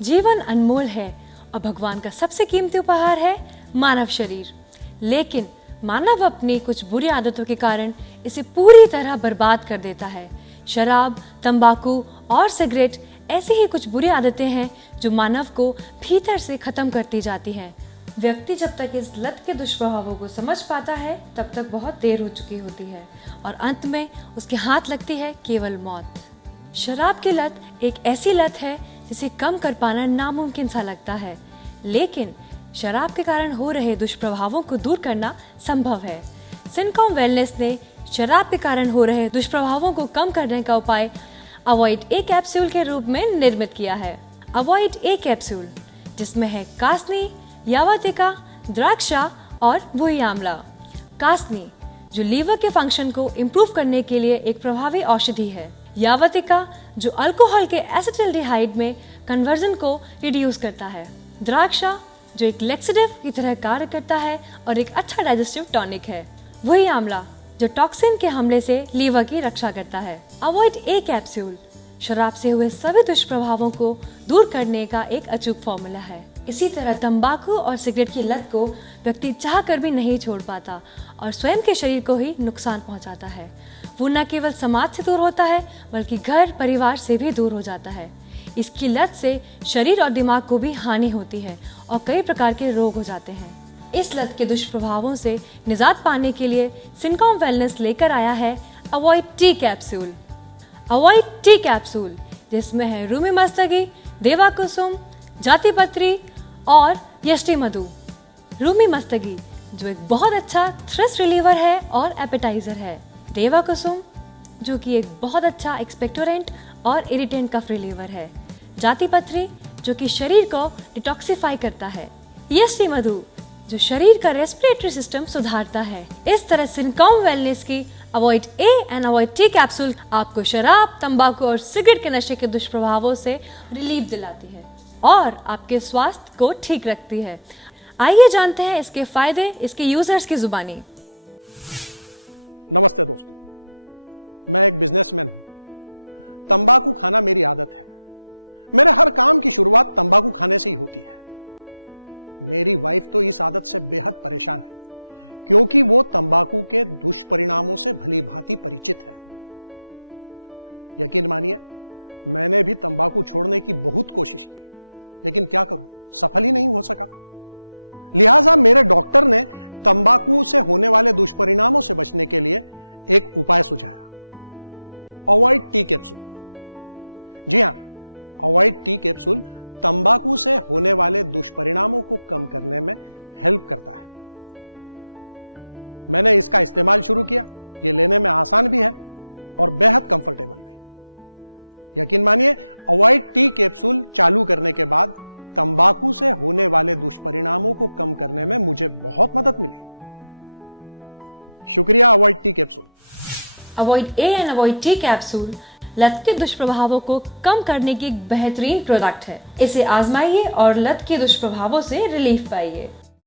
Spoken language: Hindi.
जीवन अनमोल है और भगवान का सबसे कीमती उपहार है मानव शरीर। लेकिन मानव अपनी कुछ बुरी आदतों के कारण इसे पूरी तरह बर्बाद कर देता है। शराब, तंबाकू और सिगरेट ऐसी ही कुछ बुरी आदतें हैं जो मानव को भीतर से खत्म करती जाती हैं। व्यक्ति जब तक इस लत के दुष्प्रभावों को समझ पाता है तब तक बहुत देर हो चुकी होती है और अंत में उसके हाथ लगती है केवल मौत। शराब की लत एक ऐसी लत है जिसे कम कर पाना नामुमकिन सा लगता है, लेकिन शराब के कारण हो रहे दुष्प्रभावों को दूर करना संभव है। सिनकॉम वेलनेस ने शराब के कारण हो रहे दुष्प्रभावों को कम करने का उपाय अवॉइड ए कैप्सूल के रूप में निर्मित किया है। अवॉइड ए कैप्सूल, जिसमें है कासनी, यावतिका, द्राक्षा और भुई आंवला। कासनी, जो लीवर के फंक्शन को इम्प्रूव करने के लिए एक प्रभावी औषधि है। यावतिका, जो अल्कोहल के एसिटिल्डिहाइड में कन्वर्जन को रिड्यूस करता है। द्राक्षा, जो एक लेक्सेटिव की तरह कार्य करता है और एक अच्छा डाइजेस्टिव टॉनिक है। वही आंवला, जो टॉक्सिन के हमले से लीवर की रक्षा करता है। अवॉइड ए कैप्सूल शराब से हुए सभी दुष्प्रभावों को दूर करने का एक अचूक फॉर्मूला है। इसी तरह तंबाकू और सिगरेट की लत को व्यक्ति चाह कर भी नहीं छोड़ पाता और स्वयं के शरीर को ही नुकसान पहुंचाता है। वो न केवल समाज से दूर होता है बल्कि घर परिवार से भी दूर हो जाता है। इसकी लत से शरीर और दिमाग को भी हानि होती है और कई प्रकार के रोग हो जाते हैं। इस लत के दुष्प्रभावों से निजात पाने के लिए सिनकॉम वेलनेस लेकर आया है avoid T capsule. Avoid T capsule, जिसमें है रूमी मस्तगी, देवा कुसुम, जाति पत्री और यष्टि मधु। रूमी मस्तगी, जो एक बहुत अच्छा थ्रस्ट रिलीवर है और एपेटाइजर है। देवा कुसुम, जो कि एक बहुत अच्छा एक्सपेक्टोरेंट और इरिटेंट कफ रिलीवर है। जाति पत्री, जो कि शरीर को डिटॉक्सिफाई करता है। यष्टि मधु, जो शरीर का रेस्पिरेटरी सिस्टम सुधारता है। इस तरह सिनकॉम वेलनेस की avoid A and avoid T capsule आपको शराब, तंबाकू और सिगरेट के नशे के दुष्प्रभावों से रिलीफ दिलाती है और आपके स्वास्थ्य को ठीक रखती है। आइए जानते हैं इसके फायदे इसके यूजर्स की जुबानी। नमस्ते दोस्तों, मैं एक बिजनेसमैन हूं। तंबाकू खाना मेरी आदत है। मेरे हर काम की शुरुआत तंबाकू खाने से ही होती है। मेरी वाइफ तो इस आदत से बेहद परेशान है क्योंकि वो तंबाकू के दुष्परिणामों से भली भांति परिचित है। यकीन मानिए, मैंने भी तंबाकू छोड़ने की बहुत कोशिश की, लेकिन क्या करूं, सफल ही नहीं हो सका। लिहाजा मेरे डॉक्टर ने तंबाकू से होने वाले दुष्परिणामों से बचने के लिए एक उपाय सुझाया, अवॉइड टी कैप्सूल। जी हां, अवॉइड टी कैप्सूल तंबाकू से होने वाले दुष्परिणामों को कम करने में हेल्प करता है। मैंने इसका इस्तेमाल शुरू किया। यह लेने में आसान भी है और बेहद कंफर्टेबल भी। यकीन मानिए, अवॉइड टी कैप्सूल चालू करने के बाद तंबाकू से होने वाले दुष्परिणामों को कम करने में मुझे बहुत मदद मिली। शुक्रिया avoid T capsule. Avoid A and avoid T capsule लत के दुष्प्रभावों को कम करने की एक बेहतरीन प्रोडक्ट है। इसे आजमाइए और लत के दुष्प्रभावों से रिलीफ पाइए।